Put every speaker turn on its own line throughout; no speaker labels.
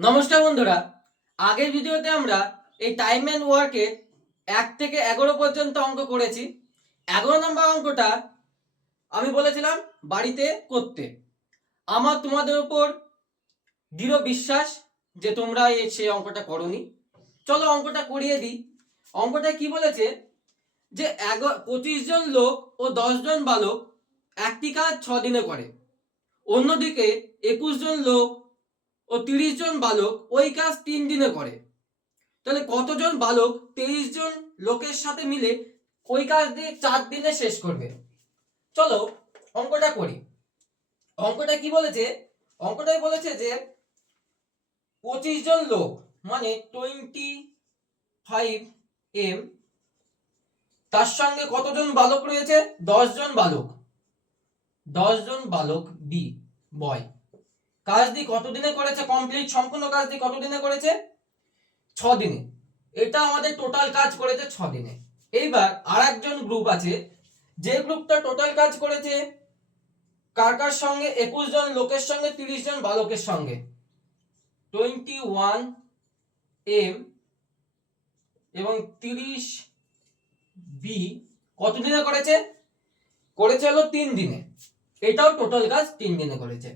নমস্কার বন্ধুরা। আগের ভিডিওতে আমরা এই টাইম অ্যান্ড ওয়ার্কে এক থেকে এগারো পর্যন্ত অঙ্ক করেছি। এগারো নম্বর অঙ্কটা আমি বলেছিলাম বাড়িতে করতে। আমার তোমাদের উপর দৃঢ় বিশ্বাস যে তোমরা এই সেই অঙ্কটা করনি। চলো অঙ্কটা করিয়ে দিই। অঙ্কটা কি বলেছে যে এগারো পঁচিশ জন লোক ও জন বালক একটি কাজ ছ দিনে করে। অন্যদিকে একুশ জন লোক ও তিরিশ জন বালক ওই কাজ তিন দিনে করে। তাহলে কতজন বালক তেইশ জন লোকের সাথে মিলে ওই কাজ দিয়ে চার দিনে শেষ করবে? চলো অঙ্কটা করি। অঙ্কটা কি বলেছে? অঙ্কটাই বলেছে যে পঁচিশ জন লোক মানে টোয়েন্টি ফাইভ এম তার সঙ্গে কতজন বালক রয়েছে? দশ জন বালক। দশ জন বালক বি বয় কাজটি কতদিনে করেছে? কমপ্লিট সম্পূর্ণ কাজ কাজটি কতদিনে করেছে? ছ দিনে এটা আমাদের টোটাল কাজ করেছে ছ দিনে এইবার আর একজন গ্রুপ আছে। যে গ্রুপটা টোটাল কাজ করেছে, কার কার সঙ্গে? একুশ জন লোকের সঙ্গে, তিরিশ জন বালকের সঙ্গে। টোয়েন্টি ওয়ান এম এবং তিরিশ বি কতদিনে করেছে? করেছে হলো তিন দিনে। এটাও টোটাল কাজ তিন দিনে করেছে।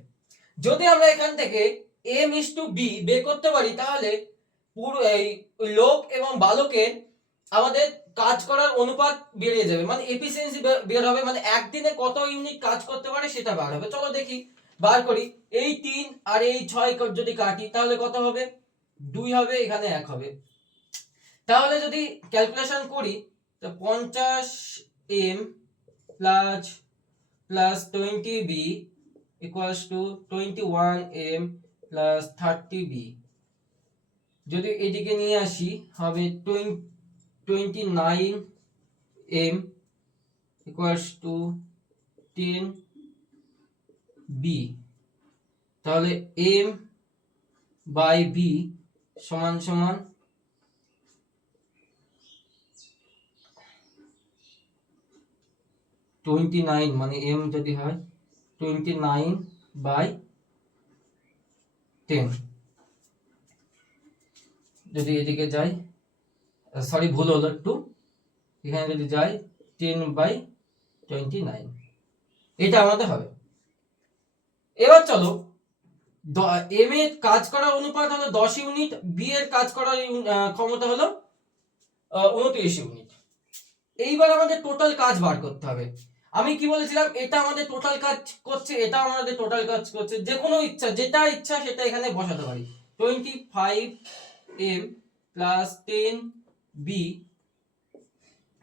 যদি আমরা এখান থেকে এম ইস টু বি বের করতে পারি, তাহলে পুরো এই লোক এবং বালকের আমাদের কাজ করার অনুপাত বেড়ে যাবে। মানে এফিসিয়েন্সি বের হবে। মানে একদিনে কত ইউনিট কাজ করতে পারে সেটা বার হবে। চলো দেখি, বার করি। এই তিন আর এই ছয় যদি কাটি, তাহলে কত হবে? দুই হবে, এখানে এক হবে। তাহলে যদি ক্যালকুলেশন করি, তো পঞ্চাশ M plus plus twenty B equals to 21m plus 30b যদি এদিকে নিয়ে আসি, হবে 29m equals to 10b তাহলে m বাই b সমান সমান টোয়েন্টি নাইন মানে m যদি হয় টোয়েন্টি নাইন বাই টেন। যদি এদিকে যাই সরি ভুল হলো একটু। এখানে যদি যাই, টেন বাই টোয়েন্টি নাইন। এটা আমাদের হবে। এবার চলো এম এর কাজ করার অনুপাত হলো দশ ইউনিট বি এর কাজ করার ক্ষমতা হলো উনত্রিশ ইউনিট। এইবার আমাদের টোটাল কাজ বার করতে হবে। আমি কি বলেছিলাম? এটা আমাদের টোটাল কাজ করছে, এটা আমাদের টোটাল কাজ করছে। যে কোনো ইচ্ছা, যেটা ইচ্ছা সেটা এখানে বসাতে পারি। Twenty five M plus ten B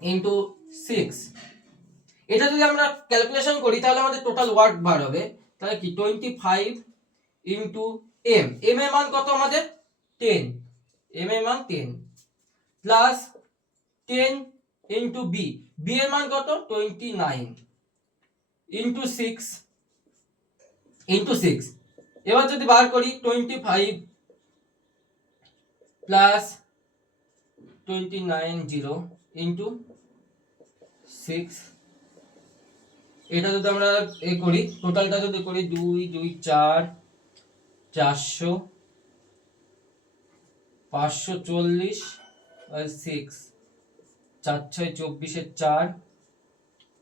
into six এটা যদি আমরা ক্যালকুলেশন করি, তাহলে আমাদের টোটাল ওয়ার্ক বার হবে। তাহলে কি? Twenty five into M M এর মান কত আমাদের? টেন এম এর মান ten plus ten into B B এর মান কত? Twenty nine into six into six এবার যদি বার করি twenty five plus twenty nine zero into six এটা যদি আমরা এ করি টোটালটা যদি করি, দুই দুই, চার, চারশো, পাঁচশো চল্লিশ সিক্স চার ছয় চব্বিশের চার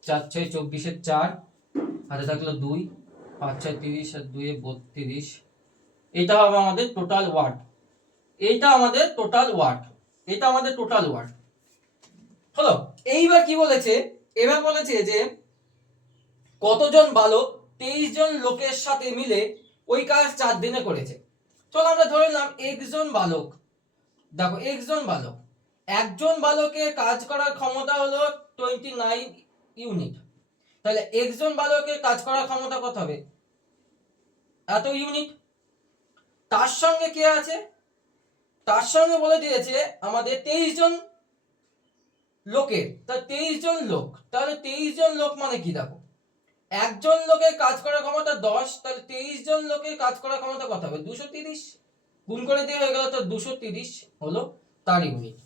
চার ছয় চব্বিশের চার, হাতে থাকল দুই, পাঁচ ছয় তিরিশ আর দুয়ে বত্রিশ। এটা হবে আমাদের টোটাল ওয়ার্ড এইটা আমাদের টোটাল ওয়ার্ড এটা আমাদের টোটাল ওয়ার্ড হলো? এইবার কি বলেছে? এবার বলেছে যে কতজন বালক তেইশ জন লোকের সাথে মিলে ওই কাজ চার দিনে করেছে। চলো আমরা ধরে নিলাম একজন বালক। দেখো, একজন বালক। একজন বালকের কাজ করার ক্ষমতা হলো টোয়েন্টি নাইন ইউনিট তাহলে একজন বালকের কাজ করার ক্ষমতা কত হবে? এত ইউনিট তার সঙ্গে কে আছে? তার সঙ্গে বলে দিয়েছে আমাদের তেইশ জন লোকের। তা তেইশ জন লোক, তাহলে তেইশ জন লোক মানে কি দেখো? একজন লোকের কাজ করার ক্ষমতা দশ, তাহলে তেইশ জন লোকের কাজ করার ক্ষমতা কত হবে? দুশো তিরিশ। গুণ করে দিয়ে হয়ে গেল তো দুশো তিরিশ হলো তার ইউনিট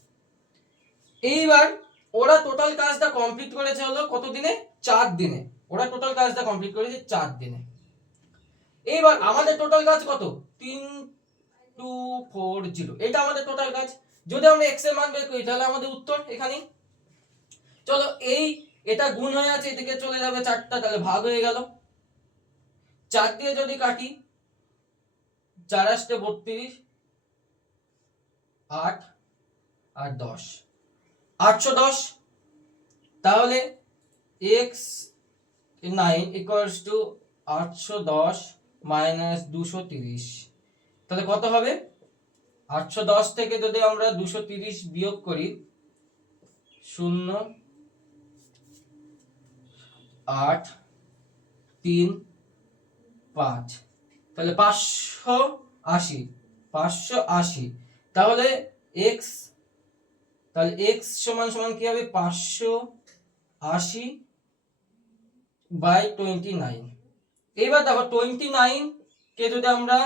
এইবার ওরা টোটাল কাজটা কমপ্লিট করেছে হলো কত দিনে চার দিনে। ওরা টোটাল কাজটা কমপ্লিট করেছে চার দিনে। এইবার আমাদের টোটাল কাজ কত? তিন, টু, ফোর, জিরো। এটা আমাদের টোটাল কাজ যদি আমরা এক্সের মান বের করি, তাহলে আমাদের উত্তর এখানে চলো, এই, এটা গুণ হয়ে আছে, এদিকে চলে যাবে চারটা, তাহলে ভাগ হয়ে গেল। চার দিয়ে যদি কাটি, চার আসতে বত্রিশ, আট, আর দশ। আটশো দশ। তাহলে এক্স নাইন ইকুয়ালস টু আটশো দশ মাইনাস দুশো তিরিশ। তাহলে কত হবে? আটশো দশ থেকে যদি আমরা দুশো তিরিশ বিয়োগ করি, শূন্য, আট, তিন, পাঁচ। তাহলে পাঁচশো আশি পাঁচশো আশি। তাহলে এক্স তাহলে এক্স সমান সমান কি হবে? পাঁচশো আশি বাই টোয়েন্টি নাইন। এইবার দেখো, টোয়েন্টি নাইন কে যদি আমরা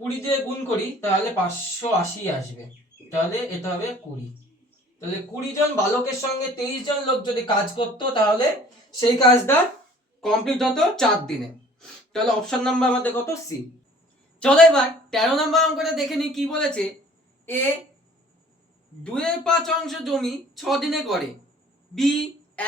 কুড়ি দিয়ে গুণ করি, তাহলে পাঁচশো আশি আসবে। তাহলে এটা হবে কুড়ি। তাহলে কুড়ি জন বালকের সঙ্গে তেইশ জন লোক যদি কাজ করতো, তাহলে সেই কাজটা কমপ্লিট হতো চার দিনে। তাহলে অপশন নাম্বার আমাদের কত? সি চলো এবার, তেরো নম্বর অঙ্কটা দেখে নিই, কি বলেছে? এ দুয়ের পাঁচ অংশ জমি ছ দিনে করে। বি,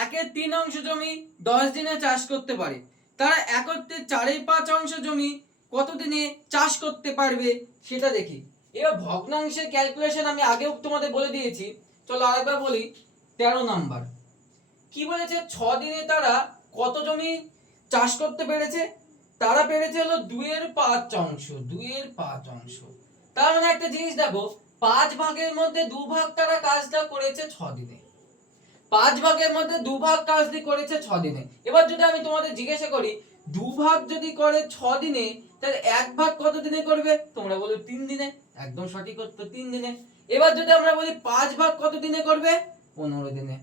একের তিন অংশ জমি দশ দিনে চাষ করতে পারে। তারা একত্রে চারের পাঁচ অংশ জমি কত দিনে চাষ করতে পারবে সেটা দেখি। এবার ভগ্নাংশের ক্যালকুলেশন আমি আগেও তোমাদের বলে দিয়েছি। চলো আরেকবার বলি, তেরো নাম্বার। কি বলেছে? ছ দিনে তারা কত জমি চাষ করতে পেরেছে? তারা পেরেছে হলো দুইয়ের পাঁচ অংশ, দুইয়ের পাঁচ অংশ। তার মানে একটা জিনিস দেখো পাঁচ ভাগের মধ্যে দু ভাগ তারা কাজটা করেছে ছ দিনে। পাঁচ ভাগের মধ্যে দু ভাগ কাজটি করেছে ছ দিনে। এবার যদি আমি তোমাদের জিজ্ঞাসা করি, দু ভাগ যদি করে ছ দিনে, তাহলে এক ভাগ কত দিনে করবে? তোমরা বলো তিন দিনে। একদম সঠিক উত্তর, তিন দিনে। এবার যদি আমরা বলি পাঁচ ভাগ কত দিনে করবে? পনেরো দিনে।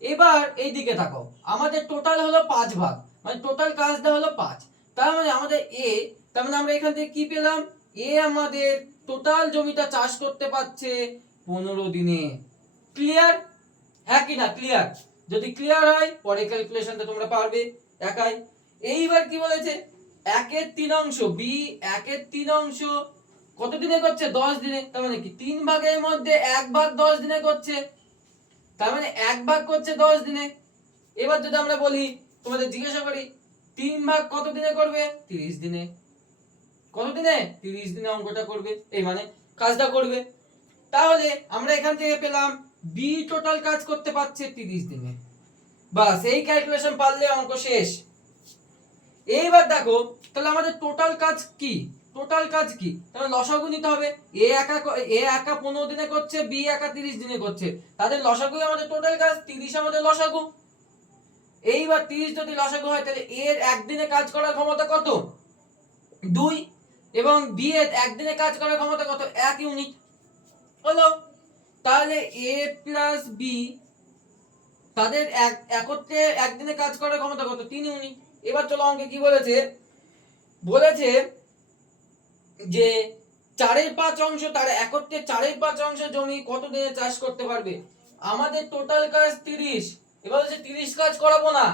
এবার এই দিকে থাকো। আমাদের টোটাল হলো পাঁচ ভাগ। মানে টোটাল কাজটা হলো পাঁচ। তার মানে আমাদের এ তার মানে আমরা এখান থেকে কি পেলাম? এ আমাদের টোটাল জমিটা চাষ করতে পারছে পনেরো দিনে। ক্লিয়ার হ্যাঁ কি না? ক্লিয়ার যদি ক্লিয়ার হয়, পরে ক্যালকুলেশনটা তোমরা পারবে একাই। এইবার কি বলেছে? একের তিন অংশ বি একের তিন অংশ। কত দিনে করছে? দশ দিনে। তার মানে কি? তিন ভাগের মধ্যে এক ভাগ দশ দিনে করছে। তার মানে এক ভাগ করছে দশ দিনে। এবার যদি আমরা বলি, তোমাদের জিজ্ঞাসা করি, তিন ভাগ কত দিনে করবে? তিরিশ দিনে। কত দিনে তিরিশ দিনে অঙ্কটা করবে, এই মানে কাজটা করবে। তাহলে আমরা এখান থেকে পেলাম বি টোটাল কাজ করতে পারছে তিরিশ দিনে। বাস, এই ক্যালকুলেশন পারলে অঙ্ক শেষ। এইবার দেখো, তাহলে আমাদের টোটাল কাজ কি? টোটাল কাজ কি? তাহলে লসাগু নিতে হবে। এ একা এ একা পনেরো দিনে করছে বি একা তিরিশ দিনে করছে। তাদের লসাগুই আমাদের টোটাল কাজ, তিরিশ আমাদের লসাগু। এইবার তিরিশ যদি লসাগু হয়, তাহলে এর একদিনে কাজ করার ক্ষমতা কত? দুই এবং বি একদিনে কাজ করার ক্ষমতা কত? এক ইউনিট। হলো? তাহলে এ প্লাস বি তাদের এক, একত্রে একদিনে কাজ করার ক্ষমতা কত? তিন ইউনিট। এবার চলো অঙ্কে কি বলেছে? বলেছে যে চারের পাঁচ অংশ, তারা একত্রে চারের পাঁচ অংশ জমি কত দিনে চাষ করতে পারবে? আমাদের টোটাল কাজ তিরিশ। এবার হচ্ছে তিরিশ কাজ করাবো না।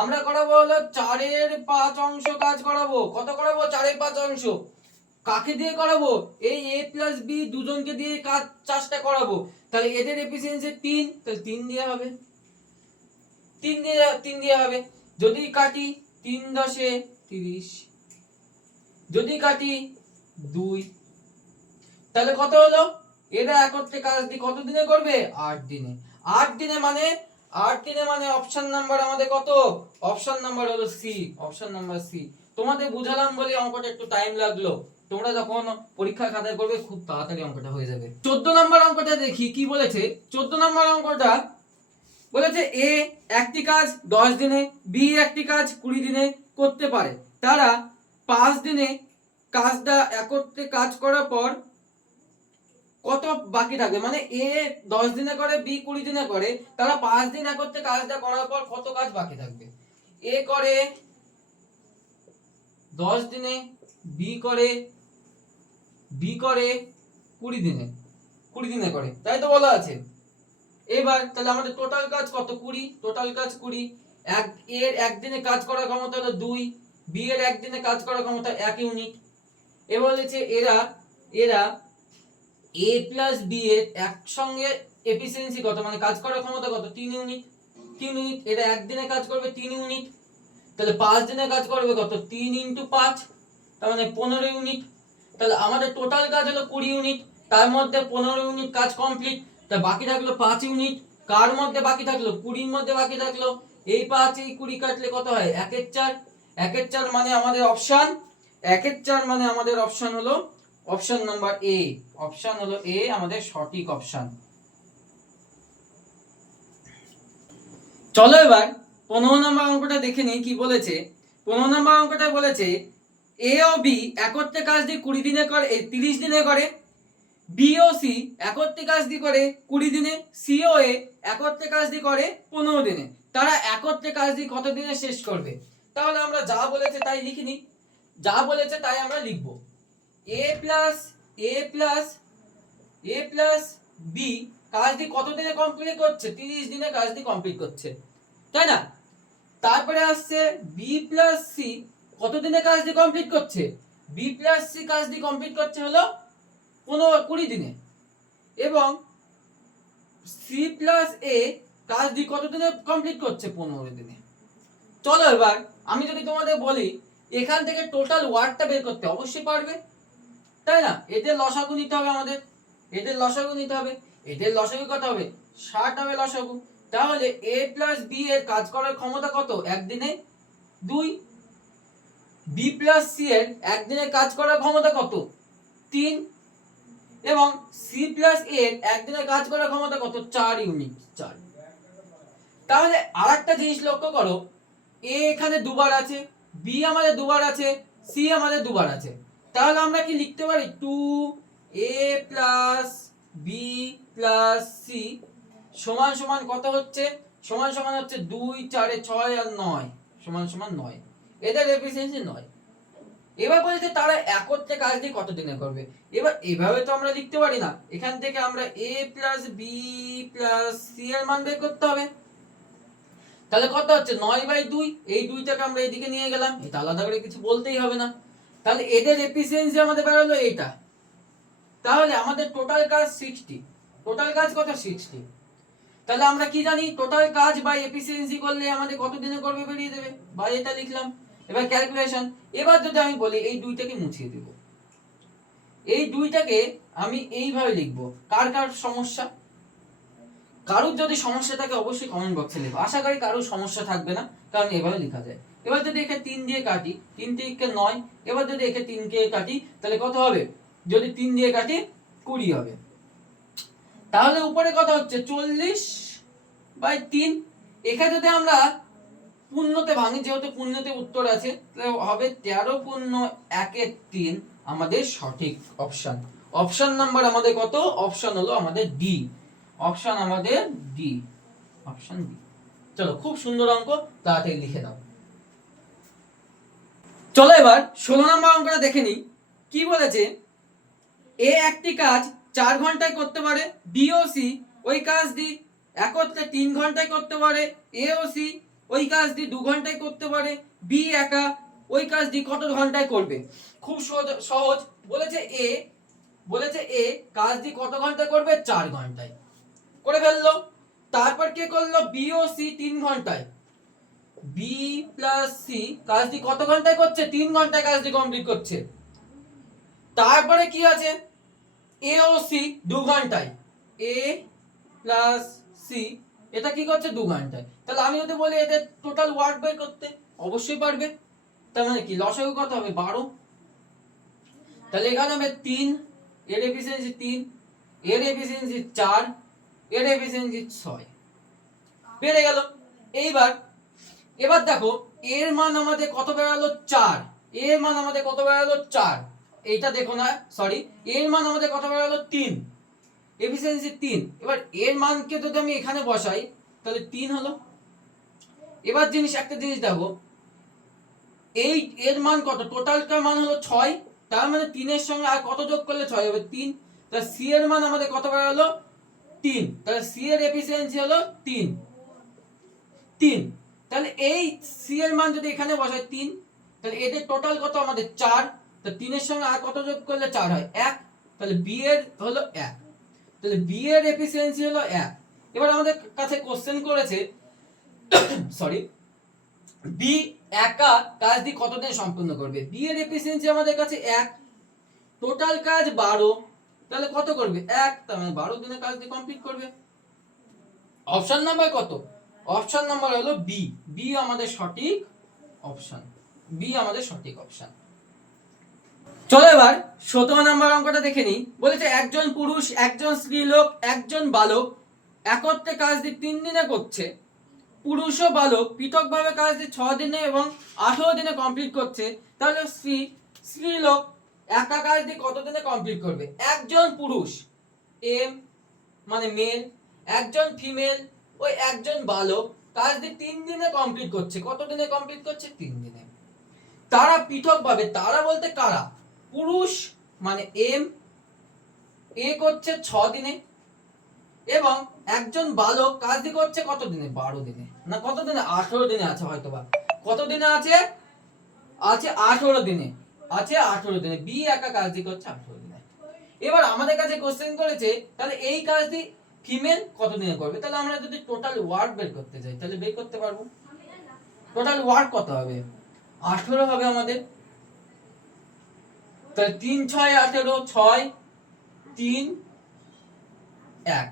আমরা করাবো হলো চারের পাঁচ অংশ কাজ করাবো। কত করাবো? চারের পাঁচ অংশ। কাকে দিয়ে করাবো? এই এ প্লাস বি দুজনকে দিয়ে কাজ চাষটা করাবো। তাহলে এদের এফিসিয়েন্সি তিন, তাহলে তিন দিয়ে হবে। তিন দিয়ে তিন দিয়ে হবে। যদি কাটি তিন দশে তিরিশ। যদি কাটি দুই। তাহলে কত হলো? এরা একত্রে কাজ দিয়ে কত দিনে করবে? আট দিনে। আট দিনে মানে আট দিনে মানে অপশন নাম্বার আমাদের কত? অপশন নাম্বার হলো সি অপশন নাম্বার সি তোমাদের বুঝালাম বলে অঙ্কটা একটু টাইম লাগল। তোমরা যখন পরীক্ষা খাতায় করবে খুব তাড়াতাড়ি অঙ্কটা হয়ে যাবে। চোদ্দ নম্বর অঙ্কটা দেখি, কি বলেছে? চোদ্দ নম্বর অঙ্কটা বলেছে, এ একটি কাজ দশ দিনে, বি একটি কাজ কুড়ি দিনে করতে পারে। তারা পাঁচ দিনে কাজটা একত্রে কাজ করার পর কত বাকি থাকবে? মানে এ দশ দিনে করে, বি কুড়ি দিনে করে, তারা পাঁচ দিন একত্রে কাজটা করার পর কত কাজ বাকি থাকবে? এ করে দশ দিনে, বি করে বি করে কুড়ি দিনে কুড়ি দিনে করে, তাই তো বলা আছে। এবার তাহলে আমাদের টোটাল কাজ কত? কুড়ি টোটাল কাজ কুড়ি। এক, এর একদিনে কাজ করার ক্ষমতা হলো দুই, বি এর একদিনে কাজ করার ক্ষমতা এক ইউনিট এবার বলেছে এরা এরা এ প্লাস বি এর একসঙ্গে এফিসিয়েন্সি কত? মানে কাজ করার ক্ষমতা কত? তিন ইউনিট তিন ইউনিট এরা একদিনে কাজ করবে তিন ইউনিট তাহলে পাঁচ দিনে কাজ করবে কত? তিন ইন্টু পাঁচ, তার মানে পনেরো ইউনিট তাহলে আমাদের টোটাল কাজ হলো কুড়ি ইউনিট তার মধ্যে পনেরো ইউনিট কাজ কমপ্লিট তা বাকি থাকল পাঁচ ইউনিট কার মধ্যে বাকি থাকল? কুড়ির মধ্যে বাকি থাকল। এই পাঁচ এই কুড়ি কাটলে কত হয়? একের চার। একের চার মানে আমাদের অপশান একের চার মানে আমাদের অপশান হলো অপশন নাম্বার এ অপশন হলো এ আমাদের সঠিক অপশন চলো এবার, পনেরো নম্বর অঙ্কটা দেখে নিই, কি বলেছে? পনেরো নম্বর অঙ্কটা বলেছে এ ও বি একত্রে কাজ দিয়ে কুড়ি দিনে করে, এই তিরিশ দিনে করে বি ও সি একত্রে কাজ দিয়ে করে কুড়ি দিনে সি ও এ একত্রে কাজ দিয়ে করে পনেরো দিনে। তারা একত্রে কাজ দিয়ে কত দিনে শেষ করবে? তাহলে আমরা যা বলেছে তাই লিখিনি। যা বলেছে তাই আমরা লিখব। A plus A plus A plus B কাজটি কত দিনে কমপ্লিট করছে? তিরিশ দিনে কাজটি কমপ্লিট করছে। তাই না? তারপরে আসছে বি প্লাস সি কত দিনে কাজটি কমপ্লিট করছে? বি প্লাস সি কাজটি কমপ্লিট করছে হলো পনেরো, কুড়ি দিনে। এবং সি প্লাস এ কাজটি কত দিনে কমপ্লিট করছে পনেরো দিনে? চলো এবার আমি যদি তোমাদের বলি, এখান থেকে টোটাল ওয়ার্ডটা বের করতে অবশ্যই পারবে। তাই না? এদের লসাগু নিতে হবে আমাদের। এদের লসাগু নিতে হবে। এদের লসাগু কত হবে? ষাট হবে লসাগু। তাহলে এ প্লাস বি এর কাজ করার ক্ষমতা কত? একদিনে দুই। বি প্লাস সি এর একদিনে কাজ করার ক্ষমতা কত? তিন। এবং সি প্লাস এর একদিনে কাজ করার ক্ষমতা কত? চার ইউনিট চার। তাহলে আরেকটা জিনিস লক্ষ্য করো এ এখানে দুবার আছে বি আমাদের দুবার আছে সি আমাদের দুবার আছে। তাহলে আমরা কি লিখতে পারি? Two A plus B plus C সমান সমান কত হচ্ছে? সমান সমান হচ্ছে দুই, চারে ছয় আর নয়। সমান সমান নয়। এদের এফিসিয়েন্সি নয়। এবার বলছে তারা একত্রে কাজ দিয়ে কত দিনে করবে? এবার এভাবে তো আমরা লিখতে পারি না। এখান থেকে আমরা A plus B plus C এর মান বের করতে হবে। তাহলে কত হচ্ছে? নয় বাই দুই। এই দুইটাকে আমরা এদিকে নিয়ে গেলাম। এটা আলাদা করে কিছু বলতেই হবে না। তাহলে এদের এফিসিয়েন্সি আমাদের বেরোলো এইটা। তাহলে আমাদের টোটাল কাজ সিক্সটি টোটাল কাজ কত? সিক্সটি তাহলে আমরা কি জানি? টোটাল কাজ বাই এফিসিয়েন্সি করলে আমাদের কত দিনে করবে বেরিয়ে দেবে? বা এটা লিখলাম। এবার ক্যালকুলেশন এবার যদি আমি বলি এই দুইটাকে মুছিয়ে দেব। এই দুইটাকে আমি এইভাবে লিখব। কার কার সমস্যা? কারোর যদি সমস্যা থাকে অবশ্যই কমেন্ট বক্সে লিখো। আশা করি কারোর সমস্যা থাকবে না, কারণ এভাবে লেখা যায়। এবার যদি একে তিন দিয়ে কাটি, তিন থেকে নয়, এবার যদি একে তিনকে কাটি, তাহলে কত হবে? যদি তিন দিয়ে কাটি, কুড়ি হবে। তাহলে উপরে কত হচ্ছে? চল্লিশ বাই তিন। এখানে যদি আমরা পূর্ণতে ভাঙি, যেহেতু পূর্ণতে উত্তর আছে হবে তেরো পূর্ণ একের তিন, আমাদের সঠিক অপশন অপশন নাম্বার আমাদের কত? অপশন হলো আমাদের ডি অপশন আমাদের ডি অপশন ডি চলো, খুব সুন্দর অঙ্ক, তাড়াতাড়ি লিখে দাও। চলো এবার, ষোলো নম্বর অঙ্কটা দেখে নিই। কি বলেছে? এ একটি কাজ চার ঘন্টায় করতে পারে বি ও সি ওই কাজটি একত্রে তিন ঘন্টায় করতে পারে এ ও সি ওই কাজটি দু ঘন্টায় করতে পারে, বি একা, ওই কাজ কাজটি কত ঘন্টায় করবে? খুব সহজ- সহজ। বলেছে এ বলেছে এ কাজটি কত ঘন্টায় করবে? চার ঘন্টায়। করে ফেলল। তারপর কে করল? বি ও সি তিন ঘন্টায়। বি প্লাস সি কাজটি কত ঘন্টায় করছে? তিন ঘন্টায় কাজটি কমপ্লিট করছে। তারপরে কি আছে? এ ও সি দু ঘন্টায়। এ প্লাস সি এটা কি করছে? দু ঘন্টায়। তাহলে আমি যদি বলি, এদের টোটাল ওয়ার্ক বের করতে। অবশ্যই পারবে। তার মানে কি? লসাগু কত হবে, বারো। তাহলে এখানে হবে তিন, এর এফিসিয়েন্সি তিন, এর এফিসিয়েন্সি চার, এর এফিসিয়েন্সি ছয়। বেড়ে গেল। এইবার, এবার দেখো, এর মান আমাদের কত বেড়ালো? চার। এর মান আমাদের কত বেড়ালো? চার। এইটা দেখো না সরি এর মান আমাদের কত বেড়ালো? তিন। এফিসিয়েন্সি তিন। এবার এর মানকে যদি আমি এখানে বসাই, তাহলে তিন হলো। এবার জিনিস, একটা জিনিস দেখো। এই এর মান কত? টোটালটার মান হলো ছয়। তার মানে তিনের সঙ্গে আর কত যোগ করলে ছয় হবে? তিন। তাহলে সি এর মান আমাদের কত হলো তিন। তাহলে সি এর এফিসিয়েন্সি হলো তিন। তিন। তাহলে এই সি এর মান যদি এখানে বসাই তিন, তাহলে এদের টোটাল কত? আমাদের চার। তো তিনের সঙ্গে আর কত যোগ করলে চার হয়? এক। তাহলে বি এর হলো এক। তাহলে বি এর এফিসিয়েন্সি হলো এক। এবার আমাদের কাছে কোশ্চেন করেছে সরি বি একা কাজ দিয়ে কতদিন সম্পূর্ণ করবে? বি এর এফিসিয়েন্সি আমাদের কাছে এক টোটাল কাজ বারো, তাহলে কত করবে? এক, তার মানে বারো দিনে কাজ দিয়ে কমপ্লিট করবে। অপশন নাম্বার কত? অপশন নাম্বার হলো বি বি আমাদের সঠিক অপশন বি আমাদের সঠিক অপশন চলো এবার সতেরো নাম্বার অঙ্কটা দেখে নিই। বলেছে একজন পুরুষ, একজন স্ত্রীলোক, একজন বালক, একত্রে কাজটি তিন দিনে করছে। পুরুষ ও বালক পৃথকভাবে কাজটি ছ দিনে এবং আঠেরো দিনে কমপ্লিট করছে। তাহলে স্ত্রী, স্ত্রীলোক একা কাজটি কত দিনে কমপ্লিট করবে? একজন পুরুষ, এম মানে মেল একজন ফিমেল ওই একজন বালক কাজটি তিন দিনে কমপ্লিট করছে। কত দিনে কমপ্লিট করছে? তিন দিনে। তারা পৃথকভাবে, তারা বলতে কারা? পুরুষ মানে এম এ করছে ছ দিনে, এবং একজন বালক কাজটি করছে কত দিনে? বারো দিনে। না, কত দিনে? আঠেরো দিনে আছে হয়তো বা কত দিনে আছে? আছে আঠেরো দিনে। আছে আঠেরো দিনে। বি একা কাজটি করছে আঠেরো দিনে। এবার আমাদের কাছে কোশ্চেন করেছে, তাহলে এই কাজটি ফিমেল কত দিনে করবে? তাহলে আমরা যদি টোটাল ওয়ার্ক বের করতে যাই, তাহলে বের করতে পারব? টোটাল ওয়ার্ক কত হবে? আঠেরো হবে আমাদের। তাহলে তিন ছয় আঠেরো ছয় তিন এক।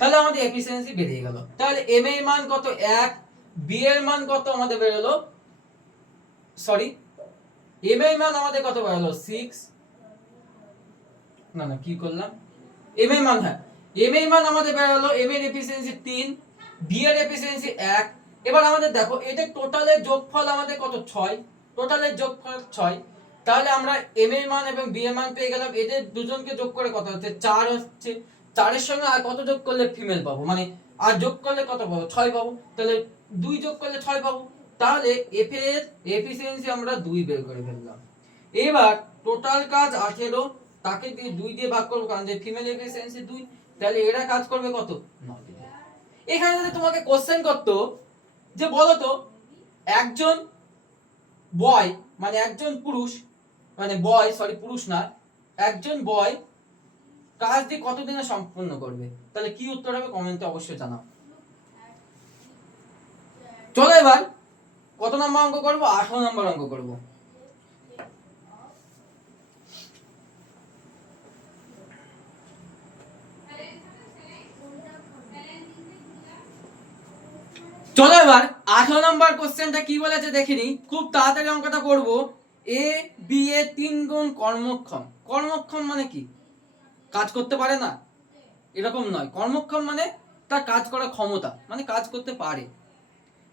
তাহলে আমাদের এফিসিয়েন্সি বেরিয়ে গেল। তাহলে এম এর মান কত এক? বি এর মান কত আমাদের বেরোলো? সরি এম এর মান আমাদের কত বেরোলো? সিক্স না না, কি করলাম? এম এর মান হ্যাঁ। এম এর মান আমাদের বেরোলো এম এর এফিসিয়েন্সি তিন বি এর এফিসিয়েন্সি এক। এবার আমাদের দেখো, এদের টোটালের যোগফল আমাদের কত? ছয়। টোটালের যোগফল ছয়। তাহলে আমরা এম এর মান এবং বি এর মান পেয়ে গেলাম। এদের দুজনকে যোগ করে কত হচ্ছে? চার হচ্ছে। চারের সঙ্গে আর কত যোগ করলে ফিমেল পাবো? মানে আর যোগ করলে কত পাবো? ছয় পাবো। তাহলে দুই যোগ করলে ছয় পাবো। তাহলে এফ এর এফিসিয়েন্সি আমরা দুই বের করে ফেললাম। এবার টোটাল কাজ আঠেরো। তাকে দিয়ে দুই দিয়ে ভাগ করব, কারণ যে ফিমেল এফিসিয়েন্সি দুই, তাহলে এরা কাজ করবে কত? এখানে যদি তোমাকে কোশ্চেন করতো, যে বলো তো, একজন বয় মানে একজন পুরুষ মানে বয় সরি পুরুষ না, একজন বয় কাজটি কতদিনে সম্পূর্ণ করবে? তাহলে কি উত্তর হবে? কমেন্টে অবশ্যই জানাও। চলো এবার, কত নম্বর অঙ্ক করব? আঠারো নম্বর অঙ্ক করব। চলো এবার, আঠারো নম্বর কোশ্চেনটা কি বলেছে দেখিনি, খুব তাড়াতাড়ি অঙ্কটা করব। এ বি এ তিন গুণ কর্মক্ষম। কর্মক্ষম মানে কি? কাজ করতে পারে না। এরকম নয়। কর্মক্ষম মানে তার কাজ করার ক্ষমতা মানে কাজ করতে পারে।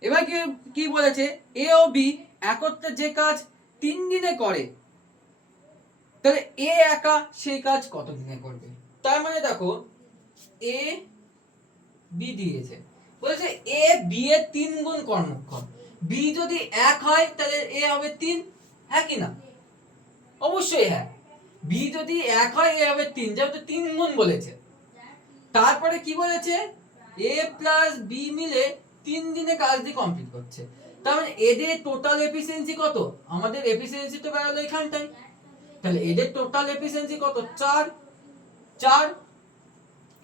এবার কি কি বলেছে? এ ও বি একত্রে যে কাজ তিন দিনে করে, তাহলে এ একা সেই কাজ কত দিনে করবে? তার মানে দেখো এ বি দিয়েছে। বলেছে এ বি এর তিন গুণ কর্মক্ষম। বি যদি এক হয়, তাহলে এ হবে তিন। হ্যাঁ কি না? অবশ্যই হ্যাঁ। বি যদি এক হয়, এ হবে তিন। যেহেতু তিন গুণ বলেছে। তারপরে কি বলেছে? এ প্লাস বি মিলে তিন দিনে কাজটি কমপ্লিট করছে। তার মানে এদের টোটাল এফিসিয়েন্সি কত? আমাদের এফিসিয়েন্সি তো বেরোলো এখানটাই তাহলে এদের টোটাল এফিসিয়েন্সি কত? চার। চার।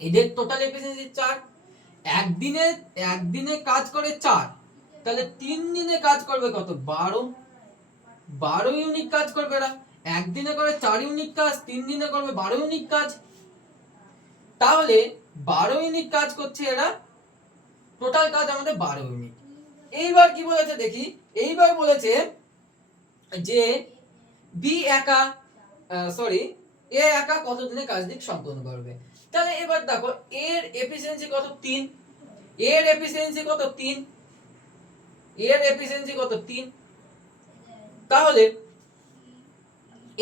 এদের টোটাল এফিসিয়েন্সি চার। একদিনে একদিনে কাজ করে চার। তাহলে তিন দিনে কাজ করবে কত? বারো। বারো ইউনিট কাজ করবে এরা। একদিনে করে চার ইউনিট কাজ, তিন দিনে করবে বারো ইউনিট কাজ। তাহলে বারো ইউনিট কাজ করছে এরা, টোটাল কাজ আমাদের বারো ইউনিট। এইবার কি বলেছে দেখি, এইবার বলেছে যে বি একা সরি এ একা কত দিনে কাজ দিক সম্পূর্ণ করবে। তাহলে এবার দেখো, এর এফিসিয়েন্সি কত? তিন। এর এফিসিয়েন্সি কত? তিন। এর এফিসিয়েন্সি কত? তিন। তাহলে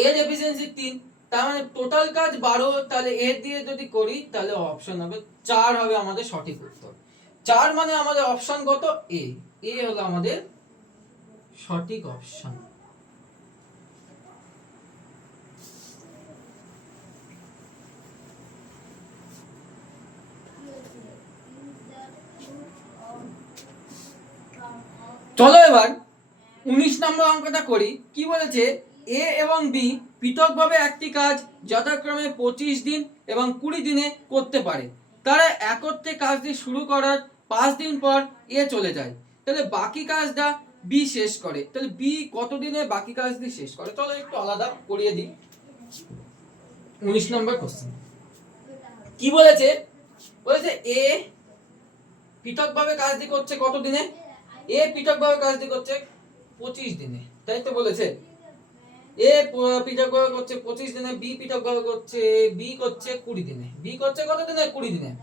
এর এফিসিয়েন্সি তিন, তার মানে টোটাল কাজ বারো, তাহলে এর দিয়ে যদি করি, তাহলে অপশন হবে চার হবে আমাদের সঠিক উত্তর। চার মানে আমাদের অপশন কত? এ এ হলো আমাদের সঠিক অপশন চলো এবার উনিশ নম্বর অঙ্কটা করি। কি বলেছে? এ এবং বি পৃথকভাবে একটি কাজ যথাক্রমে পঁচিশ দিন এবং কুড়ি দিনে করতে পারে। তারা একত্রে কাজটি শুরু করার পাঁচ দিন পর এ চলে যায়। তাহলে বাকি কাজটা বি শেষ করে। তাহলে বি কতদিনে বাকি কাজটি শেষ করে? চলো একটু আলাদা করিয়ে দিই। উনিশ নম্বর কোশ্চেন কি বলেছে? বলেছে এ পৃথকভাবে কাজটি করছে কত দিনে এ পৃথকভাবে কাজটি করছে পঁচিশ দিনে। তাই তো বলেছে। এ প- পৃথকভাবে করছে পঁচিশ দিনে, বি পৃথকভাবে করছে, বি করছে কুড়ি দিনে। বি করছে কত দিনে? কুড়ি দিনে।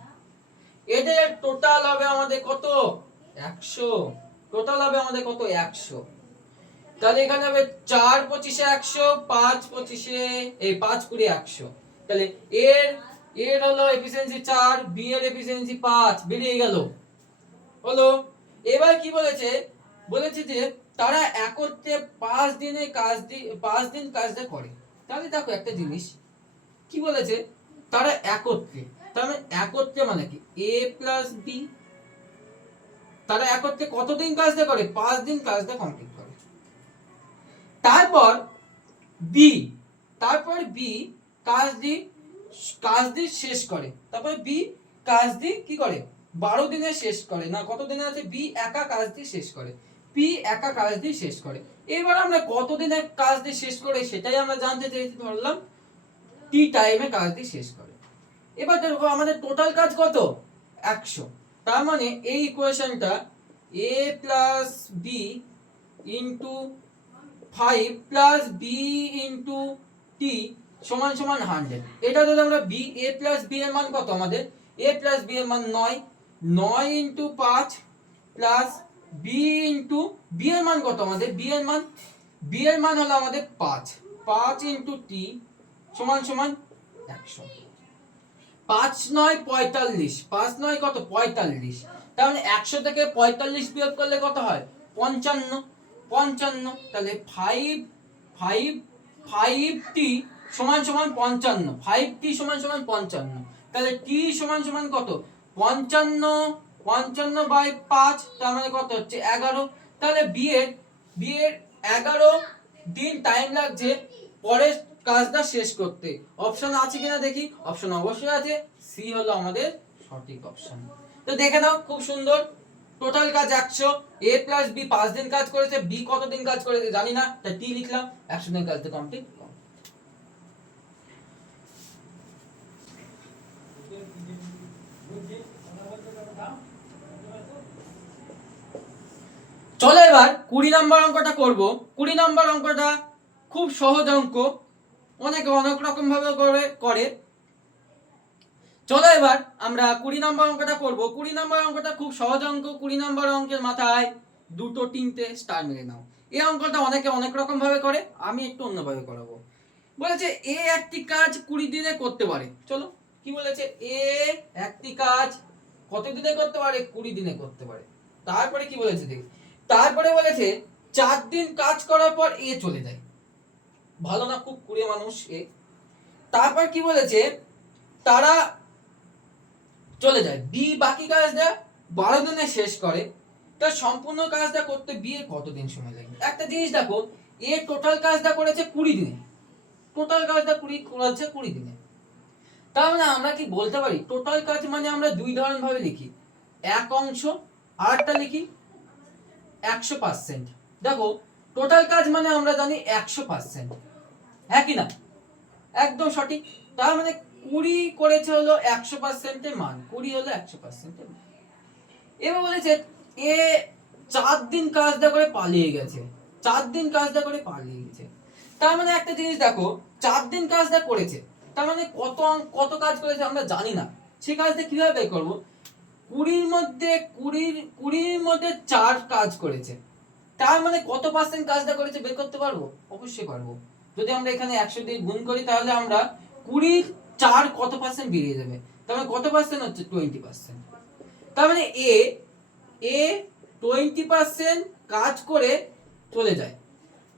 এদের টোটাল হবে আমাদের কত? একশো। টোটাল হবে আমাদের কত? একশো। তাহলে এখানে হবে চার পঁচিশে একশো, পাঁচ পঁচিশে এই পাঁচ কুড়ি একশো। তাহলে এর এর হলো এফিসিয়েন্সি চার বি এর এফিসিয়েন্সি পাঁচ, বেরিয়ে গেল। হলো। এবার কি বলেছে? বলেছে যে তারা একত্রে পাঁচ দিনে কাজ পাঁচ দিন কাজটা করে। তাহলে দেখো একটা জিনিস, কি বলেছে? তারা একত্রে, তার মানে একত্রে মানে কি? এ প্লাস বি তারা একত্রে কতদিন কাজটা করে? পাঁচ দিন কাজটা কমপ্লিট করে। তারপর বি তারপর বি কাজ দি কাজ দি শেষ করে। তারপর বি কাজ দি কি করে? বারো দিনে শেষ করে। না, কত দিনে আছে? বি একা কাজ দি শেষ করে। পি একা কাজ দিয়ে শেষ করে। এবার আমরা কত দিনে কাজ দিয়ে শেষ করে সেটাই আমরা জানতে চাইছি ধরলাম। টি টাইমে কাজ দিয়ে শেষ করে। এবার দেখো আমাদের টোটাল কাজ কত? একশো। তার মানে এই ইকুয়েশনটা A plus B into five plus B into T সমান সমান হান্ড্রেড এটা যদি আমরা বি এ প্লাস বি এর মান কত আমাদের? এ প্লাস বি এর মান নয়। নয় ইন্টু পাঁচ প্লাস বি ইন্টু বি এর মান কত আমাদের? বি এর মান বি এর মান হলো আমাদের পাঁচ। পাঁচ ইন্টু টি সমান সমান একশো। পাঁচ নয় পঁয়তাল্লিশ। পাঁচ নয় কত? পঁয়তাল্লিশ। মানে একশো থেকে পঁয়তাল্লিশ বিয়োগ করলে কত হয়? পঞ্চান্ন। পঞ্চান্ন। তাহলে ফাইভ ফাইভ ফাইভ টি সমান সমান পঞ্চান্ন। ফাইভ টি সমান সমান পঞ্চান্ন। তাহলে টি সমান সমান কত? পঞ্চান্ন পঞ্চান্ন বাই পাঁচ, তার মানে কত হচ্ছে এগারো। তাহলে বিয়ের বিয়ের এগারো দিন টাইম লাগছে পরের কাজটা শেষ করতে। অপশন আছে কিনা দেখি? অপশন অবশ্যই আছে। সি হলো আমাদের সঠিক অপশন তো দেখে নাও, খুব সুন্দর। টোটাল কাজ একশো। এ প্লাস বি পাঁচ দিন কাজ করেছে বি কত দিন কাজ করেছে জানি না, তাই টি লিখলাম, একশো দিন কাজটা কমপ্লিট চলো এবার কুড়ি নম্বর অঙ্কটা করব। কুড়ি নম্বর অঙ্কটা খুব সহজ অঙ্ক। অনেকে অনেক রকম ভাবে করে করে। চলো এবার আমরা কুড়ি নম্বর অঙ্কটা করব। কুড়ি নম্বর অঙ্কটা খুব সহজ অঙ্ক। কুড়ি নম্বর অঙ্কের মাথায় দুটো, তিনটে স্টার মেরে নাও। এই অঙ্কটা অনেকে অনেক রকম ভাবে করে, আমি একটু অন্যভাবে করাবো। বলেছে, এ একটি কাজ কুড়ি দিনে করতে পারে। চলো, কি বলেছে? এ একটি কাজ কত দিনে করতে পারে? কুড়ি দিনে করতে পারে। তারপরে কি বলেছে দেখি। তারপরে বলেছে, চার দিন কাজ করার পর এ চলে যায়। ভালো না, খুব কুড়ে মানুষ এ। তারপর কি বলেছে, তারা চলে যায়। বি বাকি কাজটা বারো দিনে শেষ করে। তার সম্পূর্ণ কাজটা করতে বিয়ে কতদিন সময় লাগবে? একটা জিনিস দেখো, এ টোটাল কাজটা করেছে কুড়ি দিনে। টোটাল কাজটা কুড়ি, করেছে কুড়ি দিনে। তার মানে আমরা কি বলতে পারি? টোটাল কাজ মানে আমরা দুই ধরন ভাবে লিখি। এক অংশ আর একটা লিখি। একশো পার্সেন্ট দেখো টোটাল কাজ মানে আমরা জানি একশো পার্সেন্ট হ্যাঁ কি না? একদম সঠিক। তার মানে কুড়ি করেছে হলো একশো পার্সেন্টের মান। কুড়ি হলো একশো পার্সেন্টের মান। এবার বলেছে, এ চার দিন কাজটা করে পালিয়ে গেছে। চার দিন কাজটা করে পালিয়ে গেছে। তার মানে একটা জিনিস দেখো, চার দিন কাজটা করেছে। তার মানে কত কত কাজ করেছে আমরা জানি না। সে কাজটা কীভাবে বের করব? কুড়ির মধ্যে, কুড়ির কুড়ির মধ্যে চার কাজ করেছে। তার মানে কত পার্সেন্ট কাজটা করেছে বের করতে পারব? অবশ্যই পারব। যদি আমরা এখানে একশো দিয়ে গুণ করি, তাহলে আমরা কুড়ির চার কত পার্সেন্ট বেরিয়ে যাবে? তার মানে কত পার্সেন্ট হচ্ছে? টোয়েন্টি পার্সেন্ট তার মানে এ এ টোয়েন্টি পার্সেন্ট কাজ করে চলে যায়।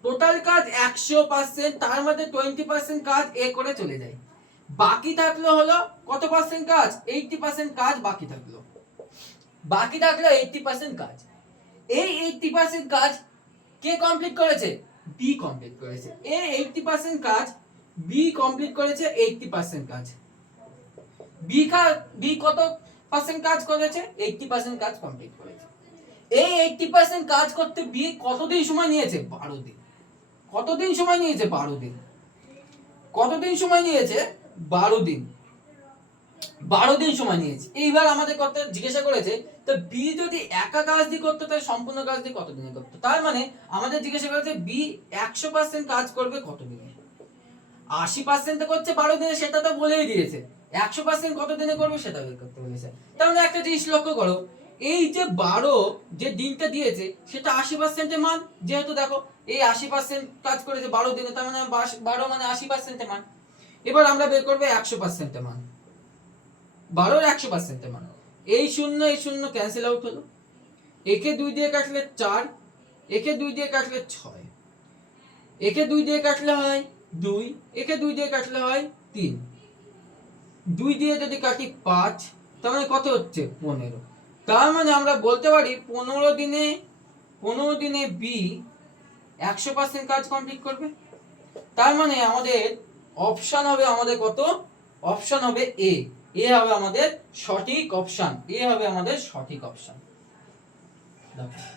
টোটাল কাজ একশো পার্সেন্ট তার মধ্যে টোয়েন্টি পার্সেন্ট কাজ এ করে চলে যায়। বাকি থাকল হলো কত পার্সেন্ট কাজ? এইটটি পার্সেন্ট কাজ বাকি থাকল। বাকি থাকল এইটটি পার্সেন্ট কাজ। এই এইটটি পার্সেন্ট কাজ কে কমপ্লিট করেছে? বি কমপ্লিট করেছে। এ এইটটি পার্সেন্ট কাজ বি কমপ্লিট করেছে এইটটি পার্সেন্ট কাজ। বি বি কত পার্সেন্ট কাজ করেছে? এইটটি পার্সেন্ট কাজ কমপ্লিট করেছে। এই এইটটি পার্সেন্ট কাজ করতে বি কতদিন সময় নিয়েছে? বারো দিন। কতদিন সময় নিয়েছে? বারো দিন। কতদিন সময় নিয়েছে? বারো দিন। বারো দিন সময় নিয়েছে। এইবার আমাদের কত জিজ্ঞাসা করেছে, তো বি যদি একা কাজ দিয়ে করতো, তাহলে সম্পূর্ণ কাজ দিয়ে কতদিনে করতো? তার মানে আমাদের জিজ্ঞাসা করেছে, বি একশো পার্সেন্ট কাজ করবে কতদিনে? আশি পার্সেন্ট করছে বারো দিনে, সেটা তো বলেই দিয়েছে। একশো পার্সেন্ট কত দিনে করবে, সেটা বের করতে বলেছে। তার মানে একটা জিনিস লক্ষ্য করো, এই যে বারো যে দিনটা দিয়েছে, সেটা আশি পার্সেন্টের মান। যেহেতু দেখো, এই আশি পার্সেন্ট কাজ করেছে বারো দিনে, তার মানে বারো মানে আশি পার্সেন্টের মান। এবার আমরা বের করব একশো পার্সেন্টের মান। বারোর একশো পার্সেন্টের মান। এই শূন্য এই শূন্য ক্যান্সেল আউট হলো। একে দুই দিয়ে কাটলে চার, একে দুই দিয়ে কাটলে ছয়, একে দুই দিয়ে কাটলে হয় দুই, একে দুই দিয়ে কাটলে হয় তিন। দুই দিয়ে যদি কাটি পাঁচ, তার মানে কত হচ্ছে? পনেরো। তার মানে আমরা বলতে পারি পনেরো দিনে পনেরো দিনে বি একশো পার্সেন্ট কাজ কমপ্লিট করবে। তার মানে আমাদের অপশান হবে আমাদের কত? অপশান হবে এ এ হবে আমাদের সঠিক অপশন এ হবে আমাদের সঠিক অপশন দেখো।